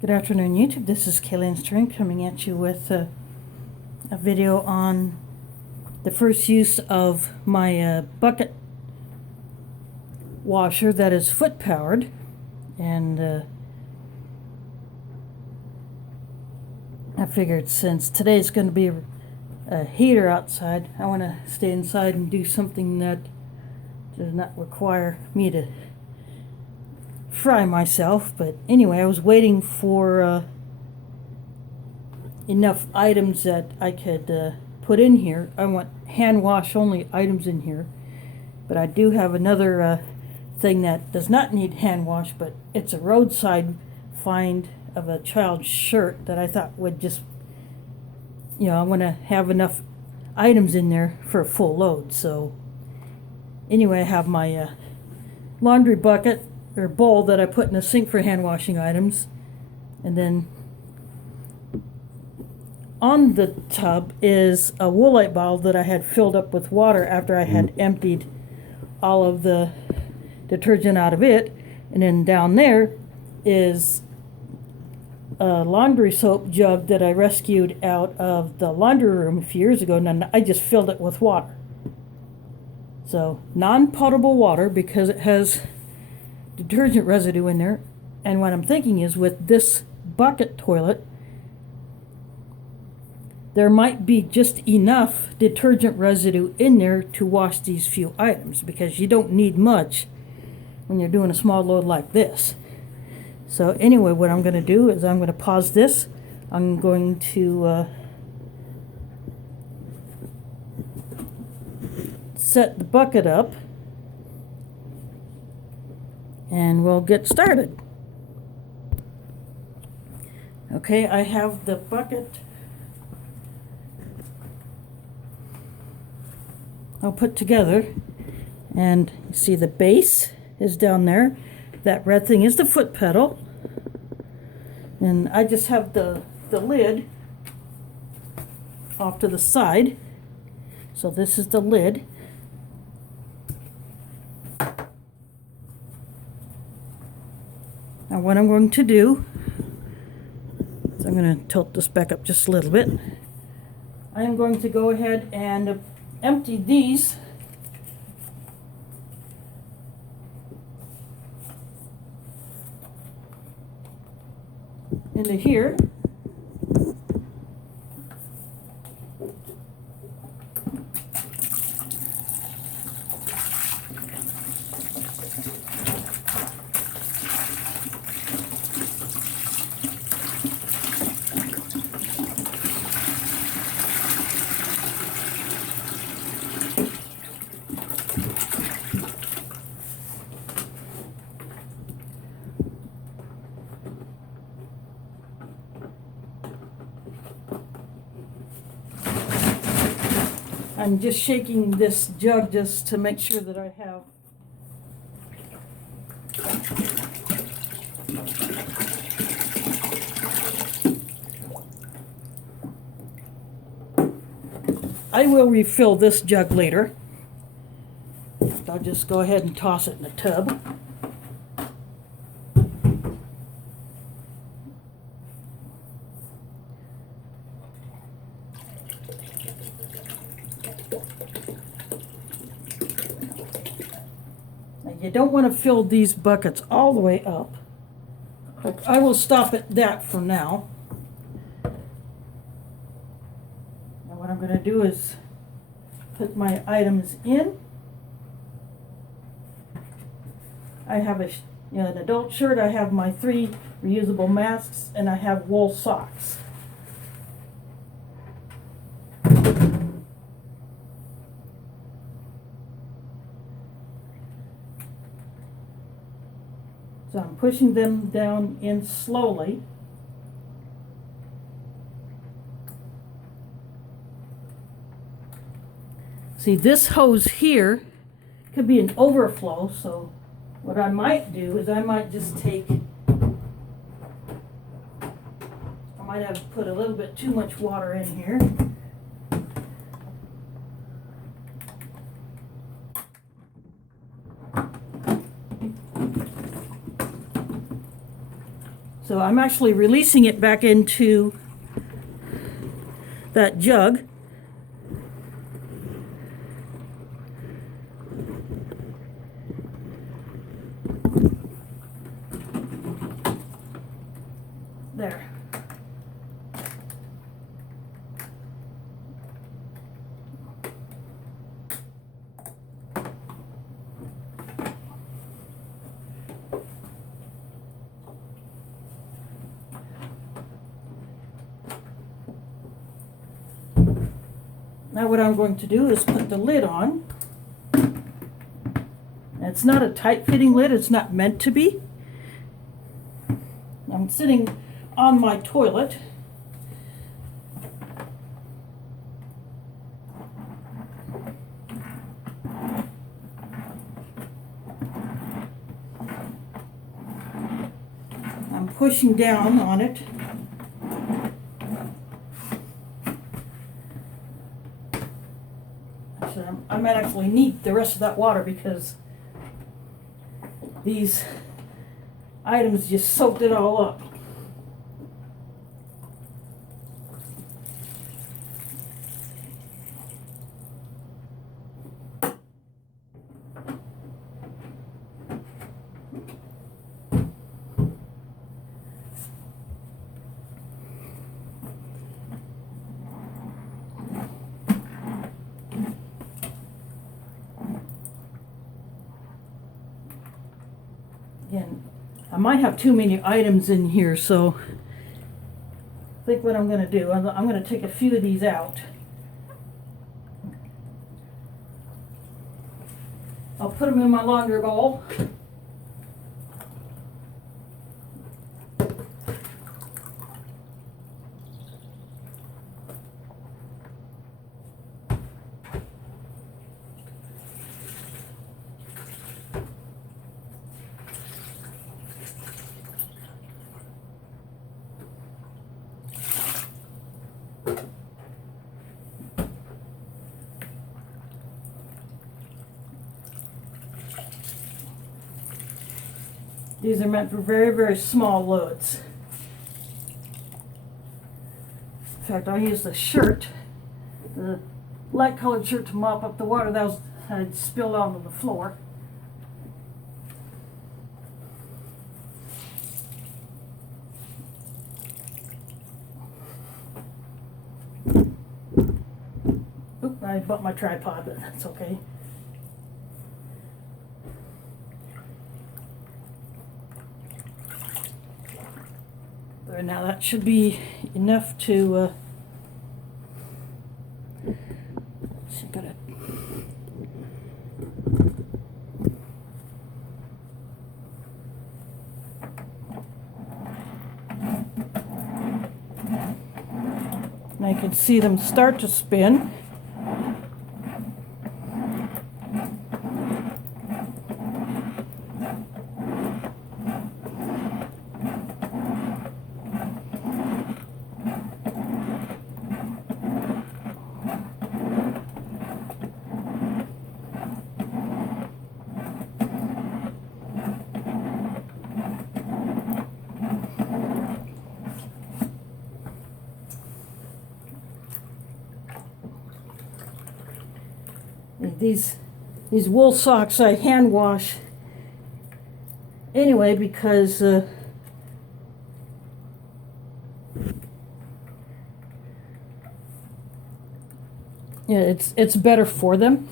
Good afternoon, YouTube. This is Kaylin String coming at you with a video on the first use of my bucket washer that is foot powered. And I figured since today's going to be a heater outside, I want to stay inside and do something that does not require me to fry myself. But anyway, I was waiting for enough items that I could put in here. I want hand wash only items in here, but I do have another thing that does not need hand wash, but it's a roadside find of a child's shirt that I thought would just, I want to have enough items in there for a full load. So anyway, I have my laundry bucket or bowl that I put in the sink for hand washing items, and then on the tub is a Woolite bottle that I had filled up with water after I had emptied all of the detergent out of it. And then down there is a laundry soap jug that I rescued out of the laundry room a few years ago, and I just filled it with water. So non-potable water because it has detergent residue in there. And what I'm thinking is, with this bucket toilet, there might be just enough detergent residue in there to wash these few items, because you don't need much when you're doing a small load like this. So anyway, what I'm going to do is I'm going to pause this. I'm going to set the bucket up, and we'll get started. Okay, I have the bucket all put together, and you see the base is down there. That red thing is the foot pedal, and I just have the lid off to the side. So this is the lid. Now what I'm going to do is I'm going to tilt this back up just a little bit. I am going to go ahead and empty these into here. I'm just shaking this jug just to make sure that I have I will refill this jug later. I'll just go ahead and toss it in the tub. You don't want to fill these buckets all the way up. But I will stop at that for now. Now what I'm going to do is put my items in. I have an adult shirt, I have my 3 reusable masks, and I have wool socks. So I'm pushing them down in slowly. See, this hose here could be an overflow, so what I might do is I might just I might have put a little bit too much water in here. So I'm actually releasing it back into that jug. There. Now what I'm going to do is put the lid on. It's not a tight-fitting lid, it's not meant to be. I'm sitting on my toilet. I'm pushing down on it. I might actually need the rest of that water because these items just soaked it all up. Again, I might have too many items in here, so I think what I'm going to do, I'm going to take a few of these out. I'll put them in my laundry bowl. These are meant for very, very small loads. In fact, I'll use the shirt, the light colored shirt, to mop up the water that had spilled onto the floor. Oop, I bumped my tripod, but that's okay. There, now that should be enough to so gotta and I can see them start to spin. These wool socks I hand wash anyway because yeah, it's better for them.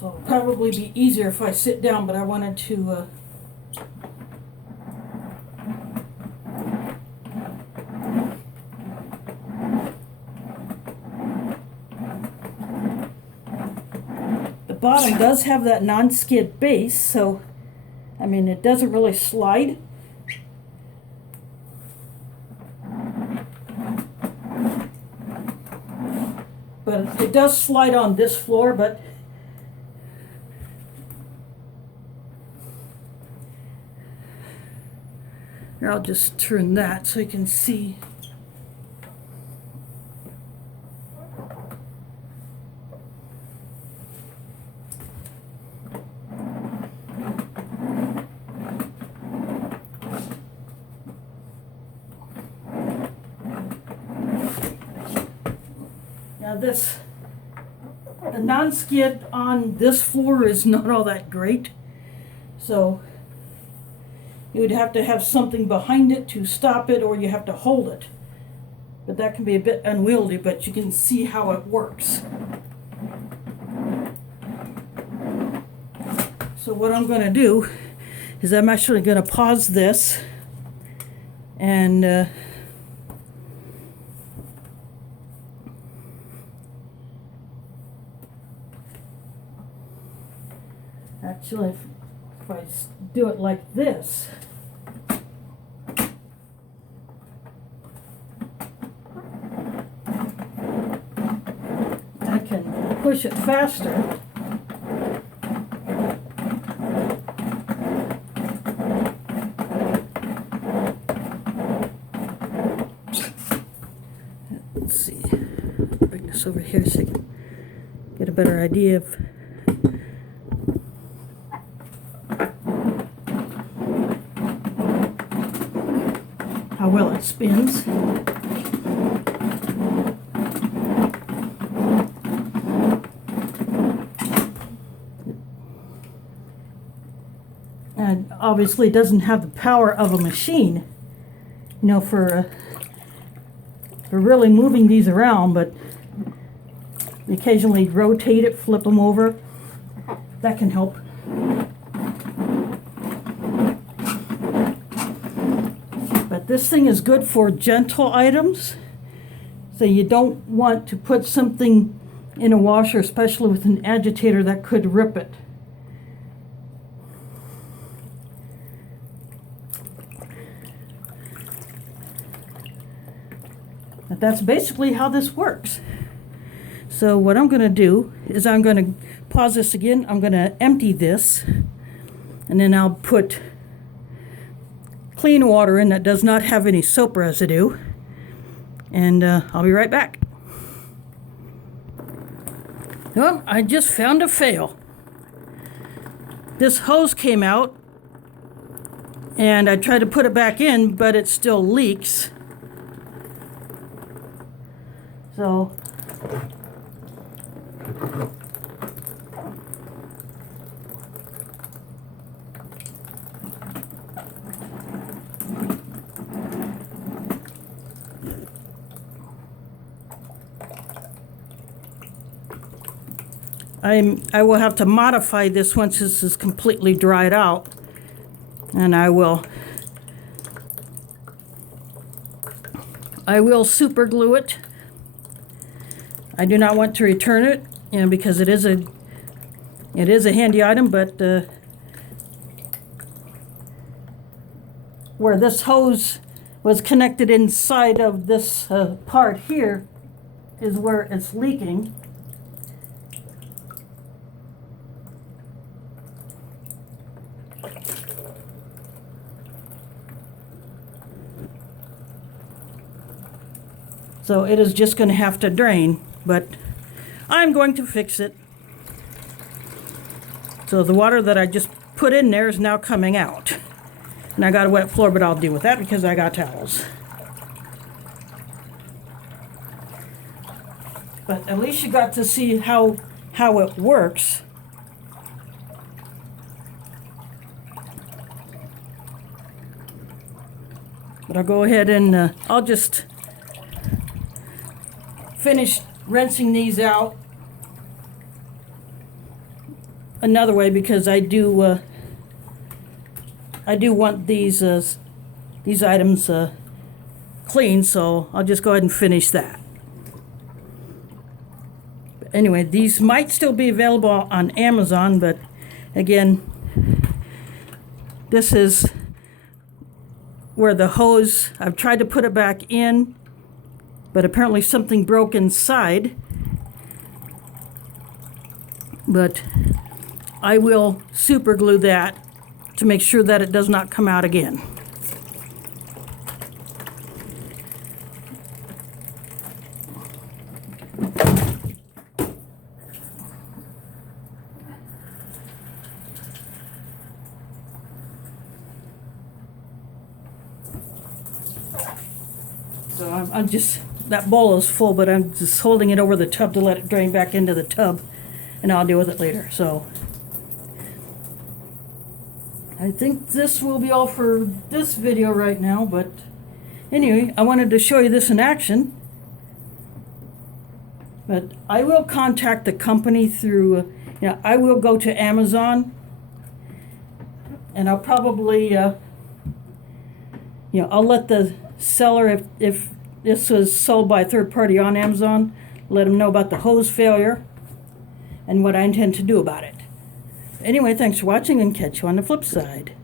So it'll probably be easier if I sit down, but I wanted to the bottom does have that non-skid base, so I mean it doesn't really slide. But it does slide on this floor, but Here, I'll just turn that so you can see. Now the non-skid on this floor is not all that great, so you would have to have something behind it to stop it, or you have to hold it. But that can be a bit unwieldy, but you can see how it works. So what I'm going to do is I'm actually going to pause this and actually, if I do it like this, I can push it faster. Let's see, bring this over here so you can get a better idea of how well it spins. And obviously it doesn't have the power of a machine, you know, for really moving these around, but occasionally rotate it, flip them over. That can help. But this thing is good for gentle items, so you don't want to put something in a washer, especially with an agitator, that could rip it. But that's basically how this works. So what I'm going to do is I'm going to pause this again. I'm going to empty this, and then I'll put clean water in that does not have any soap residue, and I'll be right back. Well, I just found a fail. This hose came out, and I tried to put it back in, but it still leaks. So I will have to modify this once this is completely dried out, and I will super glue it. I do not want to return it, you know, because it is a handy item, but where this hose was connected inside of this part here is where it's leaking. So it is just going to have to drain, but I'm going to fix it. So the water that I just put in there is now coming out. And I got a wet floor, but I'll deal with that because I got towels. But at least you got to see how it works. But I'll go ahead and I'll just finish rinsing these out another way, because I do want these items clean, so I'll just go ahead and finish that. But anyway, these might still be available on Amazon, but again, this is where the hose, I've tried to put it back in, but apparently something broke inside. But I will super glue that to make sure that it does not come out again. So I'm just, that bowl is full, but I'm just holding it over the tub to let it drain back into the tub, and I'll deal with it later. So I think this will be all for this video right now, but anyway, I wanted to show you this in action. But I will contact the company through, I will go to Amazon, and I'll probably, I'll let the seller, if this was sold by a third party on Amazon, let them know about the hose failure and what I intend to do about it. Anyway, thanks for watching, and catch you on the flip side.